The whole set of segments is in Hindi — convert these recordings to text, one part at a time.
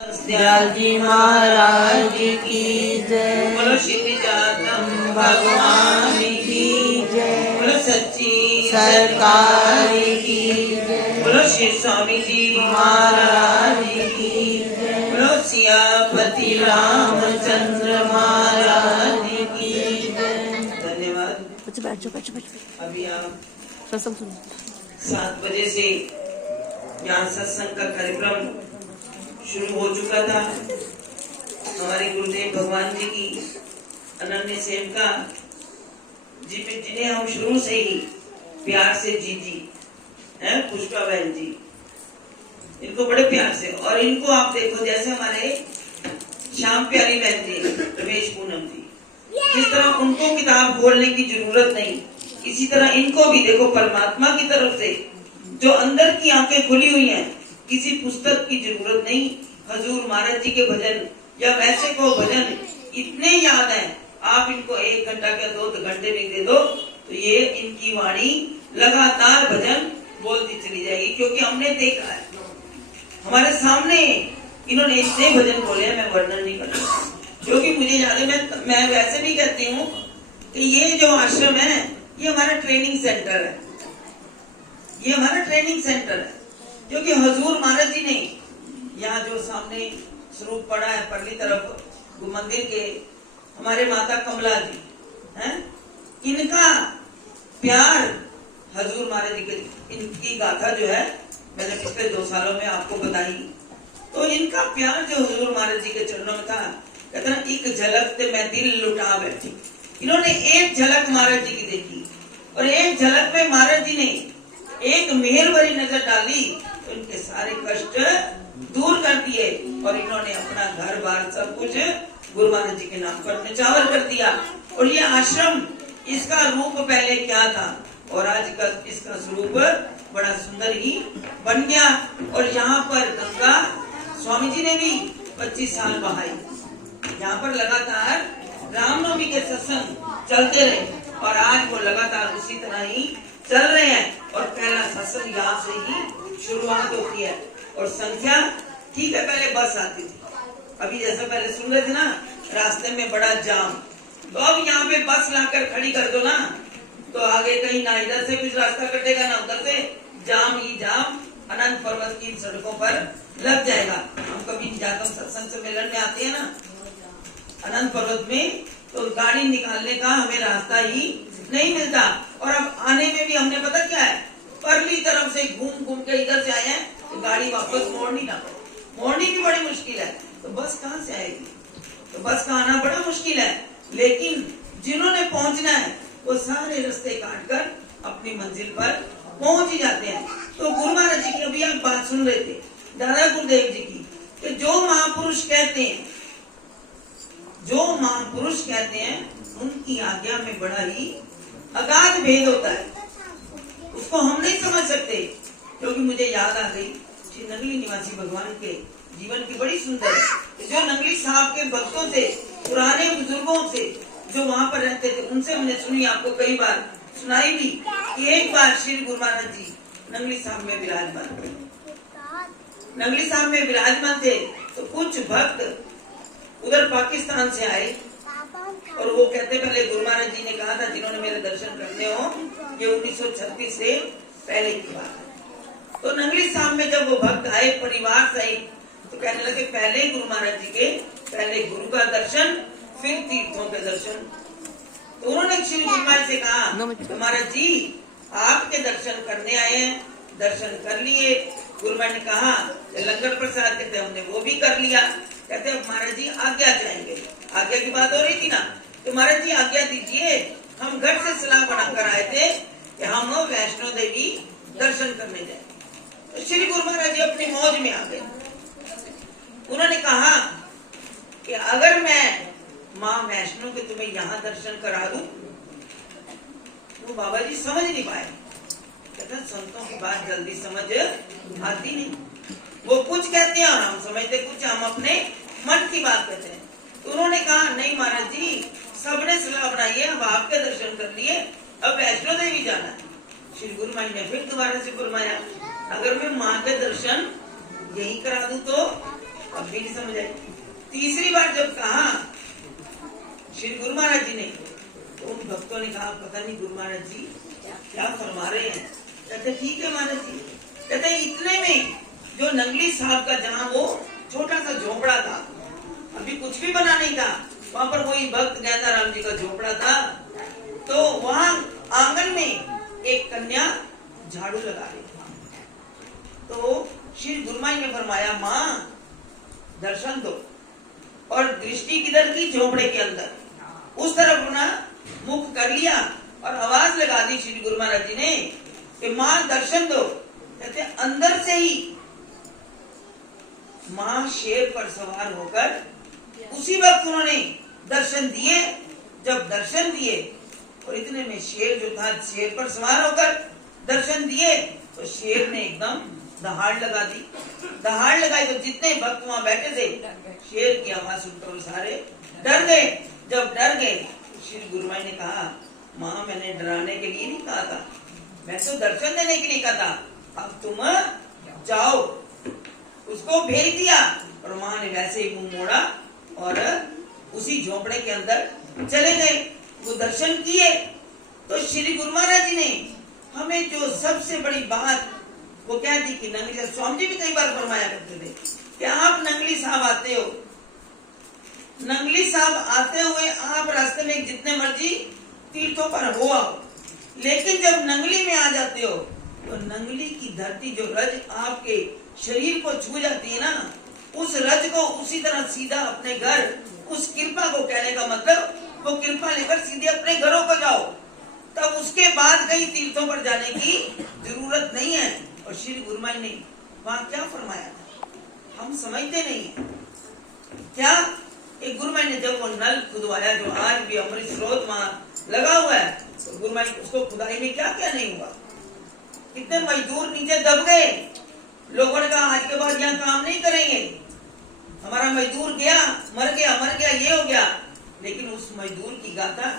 दयाल जी महाराज की जय। बोलो श्री जातम भगवान की जय। बोलो सच्ची सरकार की जय। बोलो श्री स्वामी जी महाराज की जय। बोलो सियापति रामचंद्र महाराज की जय। धन्यवाद। बैठो। अभी आप सत्संग सुनो। 7 बजे से ज्ञान सत्संग का कार्यक्रम शुरू हो चुका था। हमारे गुरुदेव भगवान जी की अनन्य सेविका जिन्हें हम शुरू से ही प्यार से जीजी हैं, पुष्पा बहन जी, इनको बड़े प्यार से, और इनको आप देखो जैसे हमारे श्याम प्यारी बहन जी, रमेश पूनम जी, जिस तरह उनको किताब खोलने की जरूरत नहीं, इसी तरह इनको भी देखो परमात्मा की तरफ से जो अंदर की आंखें खुली हुई हैं, किसी पुस्तक की जरूरत नहीं। हजूर महाराज जी के भजन या वैसे को भजन इतने याद हैं, आप इनको 1 घंटा या 2 घंटे में दे दो तो ये इनकी वाणी लगातार भजन बोलती चली जाएगी, क्योंकि हमने देखा है हमारे सामने इन्होंने इतने भजन बोले हैं, मैं वर्णन नहीं कर सकता, क्योंकि मुझे याद है मैं वैसे भी कहती हूँ कि ये जो आश्रम है ये हमारा ट्रेनिंग सेंटर है, ये हमारा ट्रेनिंग सेंटर है, क्योंकि हजूर महाराज जी ने यहाँ जो सामने स्वरूप पड़ा है परली तरफ मंदिर के, हमारे माता कमला जी हैं, इनका प्यार हजूर महाराज जी के, इनकी गाथा जो है मैंने पिछले 2 सालों में आपको बताई, तो इनका प्यार जो हजूर महाराज जी के चरणों में था, कहते ना एक झलक से मैं दिल लुटा बैठी। इन्होंने एक झलक महाराज जी की देखी और एक झलक में महाराज जी ने एक मेहर भरी नजर डाली तो इनके सारे कष्ट दूर कर दिए और इन्होंने अपना घर बार सब कुछ गुरु महाराज जी के नाम पर न्यौछावर कर दिया। और ये आश्रम, इसका रूप पहले क्या था और आज का इसका स्वरूप बड़ा सुंदर ही बन गया। और यहाँ पर गंगा स्वामी जी ने भी 25 साल बहाई, यहाँ पर लगातार रामनवमी के सत्संग चलते रहे और आज वो लगातार उसी तरह ही चल रहे हैं। और पहला सत्संग यहाँ से ही शुरुआत होती है और संख्या ठीक है, पहले बस आती थी, अभी जैसा पहले सुन रहे थे ना रास्ते में बड़ा जाम, तो अब यहाँ पे बस लाकर खड़ी कर दो ना तो आगे कहीं ना इधर से कुछ रास्ता कटेगा ना उधर से, जाम ही जाम अनंत पर्वत की सड़कों पर लग जाएगा। हम कभी जातम सत्संग सम्मेलन में आते हैं ना अनंत पर्वत में, तो गाड़ी निकालने का हमें रास्ता ही नहीं मिलता, और अब आने में भी हमने पता क्या है, परली तरफ से घूम के इधर से आए हैं तो गाड़ी वापस मोड़नी भी बड़ी मुश्किल है, तो बस कहाँ से आएगी, तो बस का आना बड़ा मुश्किल है। लेकिन जिन्होंने पहुंचना है वो सारे रास्ते काट कर अपनी मंजिल पर पहुंच ही जाते हैं। तो गुरु महाराज जी की अभी आप बात सुन रहे थे दादा गुरुदेव जी की, कि जो महापुरुष कहते हैं उनकी आज्ञा में बड़ा ही अगाध भेद होता है, उसको हम नहीं समझ सकते। क्योंकि मुझे याद आ गई श्री नंगली निवासी भगवान के जीवन की बड़ी सुंदर, जो नंगली साहब के भक्तों से, पुराने बुजुर्गों से जो वहां पर रहते थे, उनसे हमने सुनी, आपको कई बार सुनाई भी कि एक बार श्री गुरु महाराज जी नंगली साहब में विराजमान थे तो कुछ भक्त उधर पाकिस्तान से आए और वो कहते, पहले गुरु महाराज जी ने कहा था जिन्होंने मेरे दर्शन करने हो, ये 1936 से पहले की बात है। तो नंगली साहब में जब वो भक्त आए परिवार सहित, तो कहने लगे पहले गुरु महाराज जी के, पहले गुरु का दर्शन फिर तीर्थों के दर्शन। तो उन्होंने श्री गुरु महाराज से कहा महाराज जी आपके दर्शन करने आए हैं, दर्शन कर लिए। गुरु महाराज ने कहा लंगर प्रसाद कहते हमने वो भी कर लिया, कहते महाराज जी आज्ञा चाहेंगे, आज्ञा की बात हो रही थी ना, तो महाराज जी आज्ञा दीजिए, हम घर से सलाह बनाकर आए थे कि हम वैष्णो देवी दर्शन करने जाए। तो श्री गुरु महाराज जी अपनी मौज में आ गए, उन्होंने कहा कि अगर मैं माँ वैष्णो के तुम्हें यहाँ दर्शन करा दूं, तो बाबा जी समझ नहीं पाए, कहते संतों की बात जल्दी समझ आती नहीं, वो कुछ कहते हैं और हम समझते कुछ, हम अपने मन की बात कहते हैं। तो उन्होंने कहा नहीं महाराज जी सबने सलाह बनाई है, अब आपके दर्शन कर लिए, अब वैष्णो देवी जाना है। श्री गुरु महाराज ने फिर दोबारा से फरमाया अगर मैं माँ के दर्शन यही करा दूं तो तब भी नहीं समझ आई। तीसरी बार जब कहा श्री गुरु महाराज जी ने, तो उन भक्तों ने कहा पता नहीं गुरु महाराज जी क्या फरमा रहे हैं। कहते ठीक है महाराज जी। कहते इतने में जो नंगली साहब का जहाँ वो छोटा सा झोपड़ा था, अभी कुछ भी बना नहीं था, वहां पर वही भक्त ज्ञानाराम जी का झोपड़ा था। तो वहां आंगन में एक कन्या झाड़ू लगा रही थी। तो श्री गुरुमाई ने फरमाया माँ दर्शन दो, और दृष्टि किधर की, झोपड़े के अंदर, उस तरफ अपना मुख कर लिया और आवाज लगा दी श्री गुरु महाराज जी ने कि माँ दर्शन दो। कहते अंदर से ही माँ शेर पर सवार होकर उसी वक्त उन्होंने दर्शन दिए। जब दर्शन दिए और इतने में शेर जो था शेर पर सवार होकर दर्शन दिए, तो शेर ने एकदम दहाड़ लगा दी। दहाड़ लगाई तो जितने भक्त वहां बैठे थे शेर की आवाज सुनकर वो सारे डर गए। जब डर गए श्री गुरुमाई ने कहा माँ मैंने डराने के लिए नहीं कहा था, मैं तो दर्शन देने के लिए कहा था, अब तुम जाओ। उसको भेज दिया और माँ ने वैसे ही मुंह मोड़ा और उसी झोपड़े के अंदर चले गए। वो दर्शन किए तो श्री गुरु महाराज जी ने हमें जो सबसे बड़ी बात वो क्या थी कि नंगली साहब, स्वामी जी भी कई बार फरमाया करते थे कि आप नंगली साहब आते हो, नंगली साहब आते हुए आप रास्ते में जितने मर्जी तीर्थों पर हो आओ, लेकिन जब नंगली में आ जाते हो तो नंगली की धरती जो रज आपके शरीर को छू जाती है ना, उस रज को उसी तरह सीधा अपने घर, उस कृपा को कहने का मतलब वो कृपा लेकर सीधे अपने घरों को जाओ, तब उसके बाद कहीं तीर्थों पर जाने की जरूरत नहीं है। और श्री गुरुमाई ने वहां क्या फरमाया था हम समझते नहीं है क्या। एक गुरुमाई ने जब वो नल खुदवाया जो आज भी अमृत स्रोत वहां लगा हुआ है, तो गुरुमाई उसको खुदाई में क्या क्या नहीं हुआ, कितने मजदूर नीचे दब गए। लोगों ने कहा आज के बाद यहाँ काम नहीं करेंगे, हमारा मजदूर गया मर गया ये हो गया। लेकिन उस मजदूर की गाथा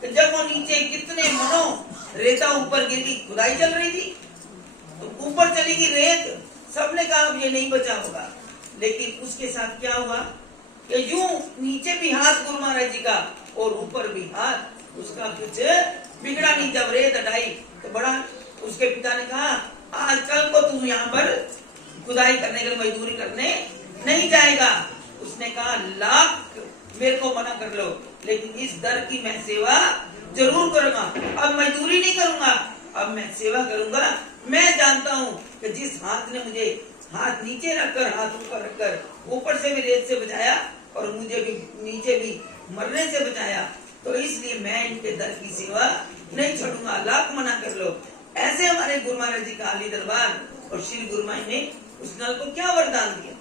कि जब वो नीचे कितने मनो रेता ऊपर गिर गई, खुदाई चल रही थी तो ऊपर चली गई रेत, सबने कहा अब ये नहीं बचा होगा। लेकिन उसके साथ क्या हुआ कि यूं नीचे भी हाथ गुरु महाराज जी का और ऊपर भी हाथ, उसका कुछ बिगड़ा नहीं। जब रेत हटाई तो बड़ा उसके पिता ने कहा आज कल को तू यहाँ पर खुदाई करने के मजदूरी करने नहीं जाएगा। उसने कहा लाख मेरे को मना कर लो, लेकिन इस दर की मैं सेवा जरूर करूंगा। अब मजदूरी नहीं करूंगा, अब मैं सेवा करूंगा। मैं जानता हूँ कि जिस हाथ ने मुझे हाथ नीचे रखकर हाथ ऊपर रखकर ऊपर से भी रेत से बचाया और मुझे भी नीचे भी मरने से बचाया, तो इसलिए मैं इनके दर की सेवा नहीं छोड़ूंगा, लाख मना कर लो। ऐसे हमारे गुरु महाराज जी का आली दरबार और श्री गुरुमाई ने उस नल को क्या वरदान दिया,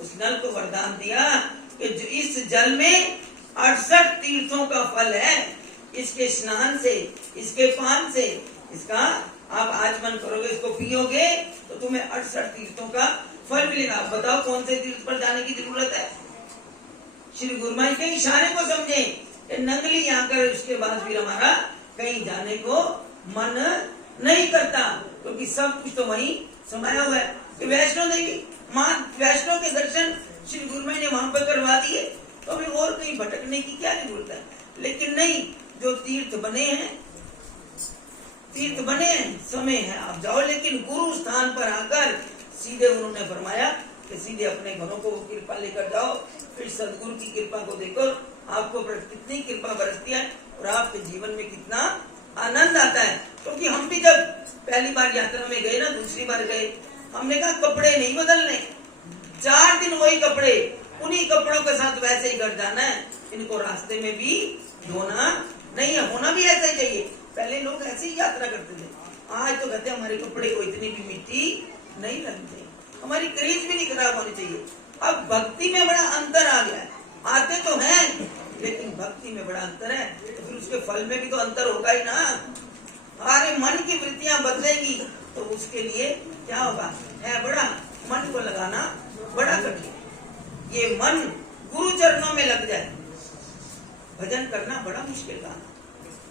उस नल को वरदान दिया कि जो इस जल में 68 तीर्थों का फल है, इसके स्नान से, इसके पान से, इसका आप आचमन करोगे, इसको पियोगे तो तुम्हें 68 तीर्थों का फल मिलेगा। बताओ कौन से तीर्थ पर जाने की जरूरत है। श्री गुरुमाई के इशारे को समझे, नंगली आकर उसके बाद फिर हमारा कहीं जाने को मन नहीं करता, क्योंकि सब कुछ तो वहीं समाया हुआ है। वैष्णो देवी माँ वैष्णो के दर्शन श्री गुरुमाई ने वहां पर करवा दिए, तो हमें और कहीं भटकने की क्या जरूरत है। लेकिन नहीं, जो तीर्थ बने हैं समय है आप जाओ, लेकिन गुरु स्थान पर आकर सीधे उन्होंने फरमाया कि सीधे अपने घरों को कृपा लेकर जाओ। फिर सदगुरु की कृपा को देखो, आपको पर कितनी कृपा बरसती है और आपके जीवन में कितना आनंद आता है। क्योंकि हम भी जब पहली बार यात्रा में गए ना, दूसरी बार गए, हमने कहा कपड़े नहीं बदलने, 4 दिन वही कपड़े, उन्हीं कपड़ों के साथ वैसे ही घर जाना है, इनको रास्ते में भी धोना नहीं है, होना भी ऐसा ही चाहिए। पहले लोग ऐसे ही यात्रा करते थे, आज तो कहते हैं हमारे कपड़े को इतनी भी मिट्टी नहीं लगनी चाहिए, हमारी क्रीज भी नहीं खराब होनी चाहिए। अब भक्ति में बड़ा अंतर आ गया है, आते तो हैं लेकिन भक्ति में बड़ा अंतर है, तो फिर उसके फल में भी तो अंतर होगा ही ना। हमारे मन की वृत्तियां बदलेगी तो उसके लिए क्या होगा, है बड़ा मन को लगाना बड़ा कठिन। ये मन गुरु चरणों में लग जाए, भजन करना बड़ा मुश्किल काम है।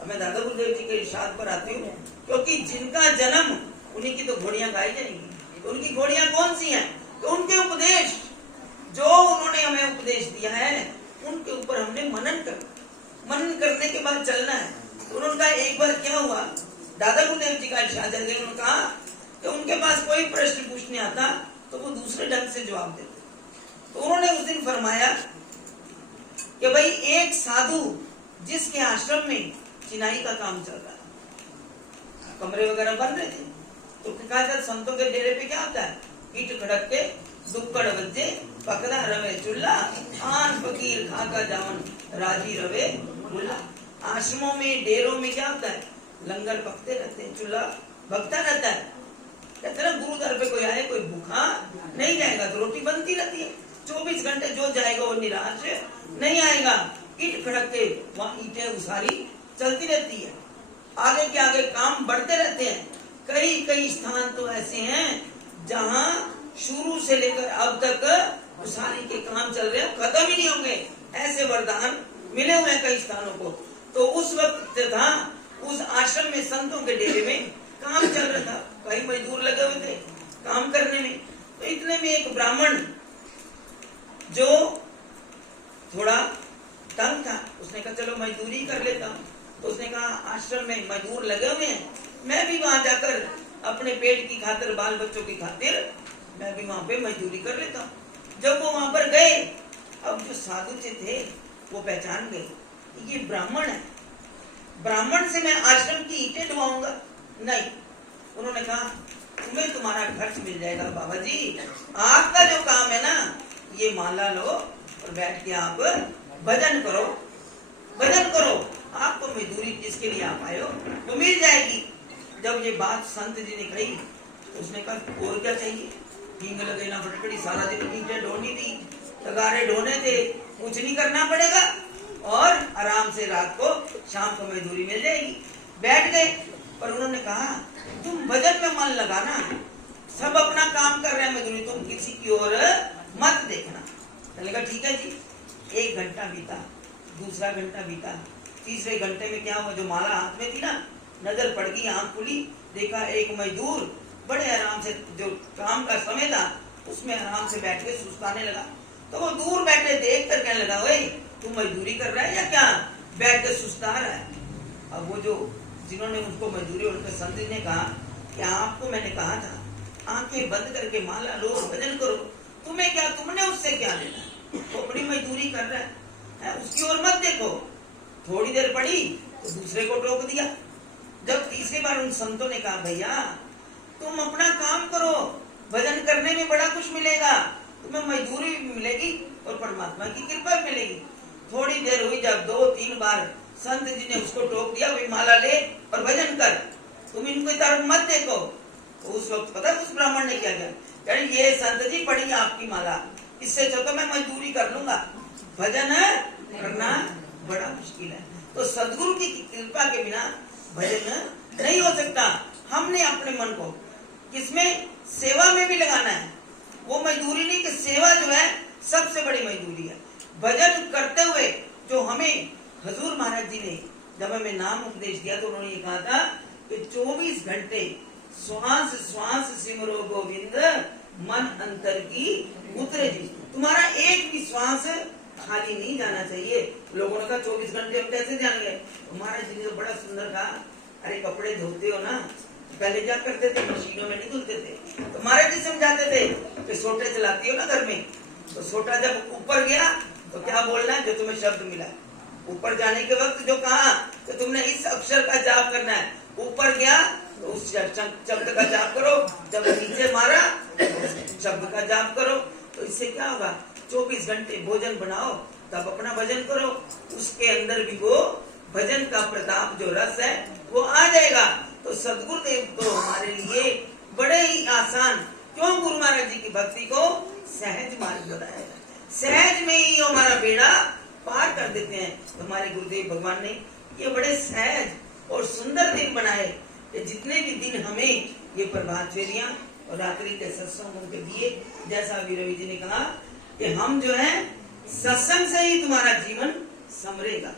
मैं दादा गुरुदेव जी के इरशाद पर आती हूँ, क्योंकि जिनका जन्म, उन्हीं की तो घोड़ियां गाई जाएंगी। तो उनकी घोड़ियां कौन सी हैं? तो उनके उपदेश, जो उन्होंने हमें उपदेश दिया है उनके ऊपर हमने मनन करना, मनन करने के बाद चलना है। तो उन्होंने कहा एक बार क्या हुआ, दादा गुरुदेव जी का इरशाद है, उन्होंने कहा कि उनके पास कोई प्रश्न पूछने आता तो वो दूसरे ढंग से जवाब देते। तो उन्होंने उस दिन फरमाया कि भाई एक साधु जिसके आश्रम में चिनाई का काम चल रहा है, कमरे वगैरह बन रहे थे, तो कहा था संतों के डेरे पे क्या होता है, ईट खड़क के दुक्कड़ बज्जे पकड़ा रवे चूल्हा, आन फकीर खाका जावन राजी रवे बुल्ला। आश्रमों में डेरों में क्या होता है, लंगर पकते रहते हैं, चूल्हा भगता रहता है। कहते ना गुरुद्वार पे कोई आए कोई भूखा नहीं जाएगा, तो रोटी बनती रहती है 24 घंटे, जो जाएगा वो निराश नहीं आएगा। ईट खड़क के वहाँ ईटें उसारी चलती रहती है, आगे के आगे काम बढ़ते रहते हैं। कई कई स्थान तो ऐसे हैं जहाँ शुरू से लेकर अब तक उसारी के काम चल रहे हैं, खत्म ही नहीं होंगे, ऐसे वरदान मिले हुए हैं कई स्थानों को। तो उस वक्त था उस आश्रम में संतों के डेरे में काम चल रहा था, कई मजदूर लगे हुए थे काम करने में। तो इतने में एक ब्राह्मण जो थोड़ा तंग था, उसने कहा चलो मजदूरी कर लेता हूँ। तो उसने कहा आश्रम में मजदूर लगे हुए हैं, मैं भी वहां जाकर अपने पेट की खातिर, बाल बच्चों की खातिर मैं भी वहां पे मजदूरी कर लेता हूँ। जब वो वहां पर गए, अब जो साधु जी थे वो पहचान गए ये ब्राह्मण है, ब्राह्मण से मैं आश्रम की ईंटें ढवाऊंगा नहीं। उन्होंने कहा तुम्हें तुम्हारा खर्च मिल जाएगा बाबा जी, आपका जो काम है ना ये माला लो और बैठ के आप भजन करो, भजन करो, आपको मजदूरी जिसके लिए आप आए हो वो मिल जाएगी। जब ये बात संत जी ने कही तो उसने कहा और क्या चाहिए, हींग लगे ना फटकड़ी, सारा दिन ईंटें ढोनी थी, तगारे ढोने थे, कुछ नहीं करना पड़ेगा और आराम से रात को शाम को मजदूरी मिल जाएगी। बैठ गए, पर उन्होंने कहा तुम भजन में मन लगाना, सब अपना काम कर रहे हैं मजदूरी, तुम किसी की ओर मत देखना। मैंने कहा ठीक है जी। 1 घंटा बीता, दूसरा घंटा बीता, तीसरे घंटे में क्या हुआ, जो माला हाथ में थी ना नजर पड़ गई, आंख खुली, देखा एक मजदूर बड़े आराम से, जो काम का समय था उसमें आराम से बैठ के सुस्ताने लगा। तो वो दूर बैठे देख कर कहने लगा, ओए तू मजदूरी कर रहा है या क्या बैठ के सुस्ता रहा है। अब वो जो जिन्होंने उसको मजदूरी, उनके संत ने कहा कि आपको मैंने कहा था आंखें बंद करके माला लो भजन करो, तुम्हें क्या, तुमने उससे क्या लेना, वो अपनी मजदूरी कर रहा है, उसकी ओर मत देखो। थोड़ी देर पड़ी तो दूसरे को टोक दिया। जब तीसरी बार उन संतों ने कहा भैया तुम अपना काम करो, भजन करने में बड़ा कुछ मिलेगा, तुम्हें मजदूरी भी मिलेगी और परमात्मा की कृपा भी मिलेगी। थोड़ी देर हुई, जब 2-3 बार संत जी ने उसको टोक दिया, भाई माला ले और भजन कर, तुम इनको तरफ मत देखो। तो उस वक्त पता उस ब्राह्मण ने क्या किया, ये संत जी पढ़ी आपकी माला, इससे अच्छा तो मैं मजदूरी कर लूंगा, भजन करना बड़ा मुश्किल है। तो सदगुरु की कृपा के बिना भजन नहीं हो सकता। हमने अपने मन को किसमें, सेवा में भी लगाना है। वो मजदूरी नहीं कि सेवा जो है सबसे बड़ी मजदूरी है। भजन करते हुए जो हमें हजूर महाराज जी ने जब हमें नाम उपदेश दिया तो उन्होंने ये कहा था कि 24 घंटे श्वास श्वास सिमरो गोविंद, मन अंतर की उतरे जी। तुम्हारा एक भी श्वास खाली नहीं जाना चाहिए। लोगों ने कहा 24 घंटे हम कैसे जाएंगे, महाराज जी ने तो बड़ा सुंदर कहा, अरे कपड़े धोते हो ना, पहले क्या करते थे, मशीनों में नहीं धुलते थे, तो महाराज जी समझाते थे कि सोटे चलाती हो ना घर में, तो सोटा जब ऊपर गया तो क्या बोलना है, जो तुम्हें शब्द मिला। ऊपर जाने के वक्त जो कहा कि तुमने इस अक्षर का जाप करना है, ऊपर गया तो उस शब्द का जाप करो, जब नीचे मारा तो शब्द का जाप करो। तो इससे क्या होगा, 24 घंटे भोजन बनाओ, तब अपना भजन करो, उसके अंदर भी वो भजन का प्रताप जो रस है वो आ जाएगा। तो सदगुरुदेव तो हमारे लिए बड़े ही आसान, क्यों, गुरु महाराज जी की भक्ति को सहज मार्ग बताया, सहज में ही हमारा बेड़ा पार कर देते हैं। तो हमारे गुरुदेव भगवान ने ये बड़े सहज और सुंदर दिन बनाए कि जितने भी दिन हमें ये प्रभात फेरियां और रात्रि के सत्संगों के दिए, जैसा अभी रवि जी ने कहा कि हम जो है सत्संग से ही तुम्हारा जीवन संवरेगा,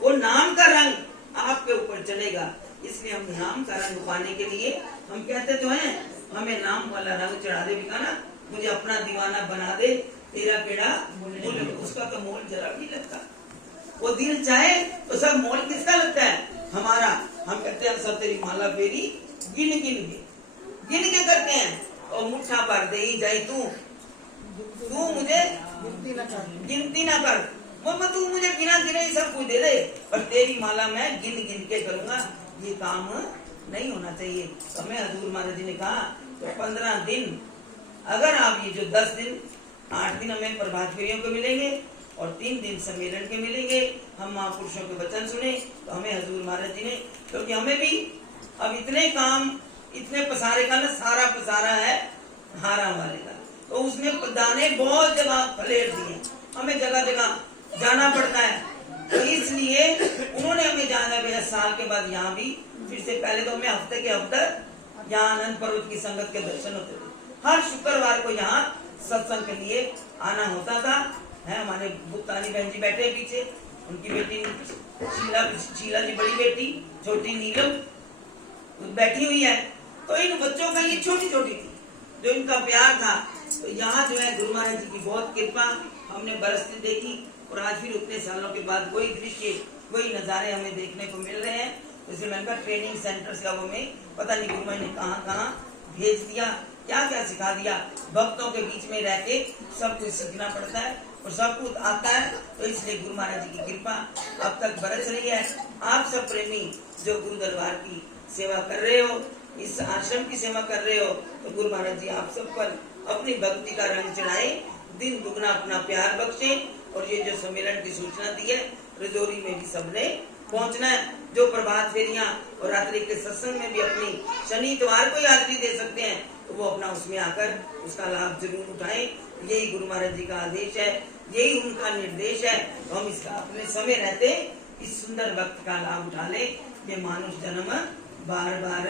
वो नाम का रंग आपके ऊपर चलेगा। इसलिए हम नाम का रंग पाने के लिए हम कहते तो हैं, हमें नाम वाला रंग चढ़ा दे, बिकाना मुझे अपना दीवाना बना दे, तेरा पेड़ा मूल्य, उसका तो मोल जरा भी नहीं लगता। वो दिल चाहे तो सब मोल किसका लगता है? हमारा। हम कहते हैं सब तेरी माला फेरी गिन के करते हैं। और मुट्ठा पर दे ही जाए तू मुझे गिनती ना कर। वो तू मुझे गिना गिना ही सब कुछ दे दे, पर तेरी माला मैं गिन के करूंगा, ये काम नहीं होना चाहिए। तो हमें हजूर महाराज जी ने कहा तो 15 दिन, अगर आप ये जो 10 दिन 8 दिन हमें प्रभात फेरियों को मिलेंगे और 3 दिन सम्मेलन के मिलेंगे, हम महापुरुषों के वचन सुने, तो हमें हजूर महाराज जी ने, क्योंकि हमें भी अब इतने काम, इतने पसारे का ना, सारा पसारा है हारा वाले का, तो उसमें दाने बहुत जगह फलेर दिए, हमें जगह जगह जाना पड़ता है। तो इसलिए उन्होंने हमें जाना भेजा साल के बाद यहाँ भी। फिर से पहले तो हमें हफ्ते के हफ्ते यहाँ आनंद पर्वत की संगत के दर्शन होते थे। हर शुक्रवार को यहाँ सत्संग के लिए आना होता था। है हमारे गुप्तानी बहन जी बैठे हैं पीछे, उनकी बेटी शीला जी बड़ी बेटी, छोटी नीलम बैठी हुई है। तो इन बच्चों का ये छोटी छोटी थी, जो इनका प्यार था। तो यहाँ जो है गुरु महाराज जी की बहुत कृपा हमने बरसती देखी, और आज फिर उतने सालों के बाद वही दृश्य, वही नजारे हमें देखने को मिल रहे हैं। जैसे मैंने कहा ट्रेनिंग सेंटर से अब हमें पता नहीं गुरु महाराज ने कहाँ भेज दिया, क्या क्या सिखा दिया। भक्तों के बीच में रह के सब कुछ सीखना पड़ता है और सब कुछ आता है। तो इसलिए गुरु महाराज जी की कृपा अब तक बरस रही है। आप सब प्रेमी जो गुरु दरबार की सेवा कर रहे हो, इस आश्रम की सेवा कर रहे हो, तो गुरु महाराज जी आप सब पर अपनी भक्ति का रंग चढ़ाए, दिन दुगना अपना प्यार बख्शे। और ये जो सम्मेलन की सूचना दी है, रजौरी में भी सबने पहुंचना है। जो प्रभात फेरियां और रात्रि के सत्संग में भी अपनी शनि इतवार को हाजिरी दे सकते हैं, तो वो अपना उसमें आकर उसका लाभ जरूर उठाएं। यही गुरु महाराज जी का आदेश है, यही उनका निर्देश है। तो हम इसका अपने समय रहते इस सुंदर वक्त का लाभ उठा ले। ये मानुष जन्म बार बार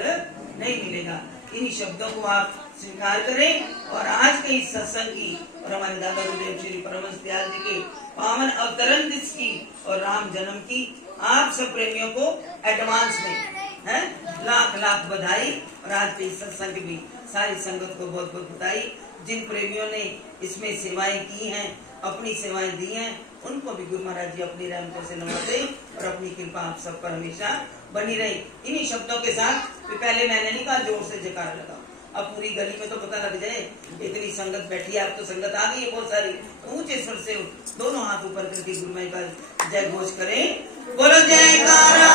नहीं मिलेगा। इन्हीं शब्दों को आप स्वीकार करें। और आज के इस सत्संग की और हमारे दादा गुरुदेव श्री परमहंस दयाल जी के पावन अवतरण दिवस की और राम जन्म की आप सब प्रेमियों को एडवांस में है लाख लाख बधाई। और आज के इस सत्संग की भी सारी संगत को बहुत बहुत बधाई। जिन प्रेमियों ने इसमें सेवाएं की हैं, अपनी सेवाएं दी हैं, उनको भी गुरु महाराज जी अपनी रहमतों से नवाजे और अपनी कृपा आप सब पर हमेशा बनी रही। इन्हीं शब्दों के साथ पहले मैंने नहीं कहा जोर से जयकार लगाओ, अब पूरी गली में तो पता लग जाए इतनी संगत बैठी है। अब तो संगत आ गई है बहुत सारी। ऊंचे स्वर से दोनों हाथ ऊपर करके गुरु माई का जय घोष करें। बोलो जयकारा।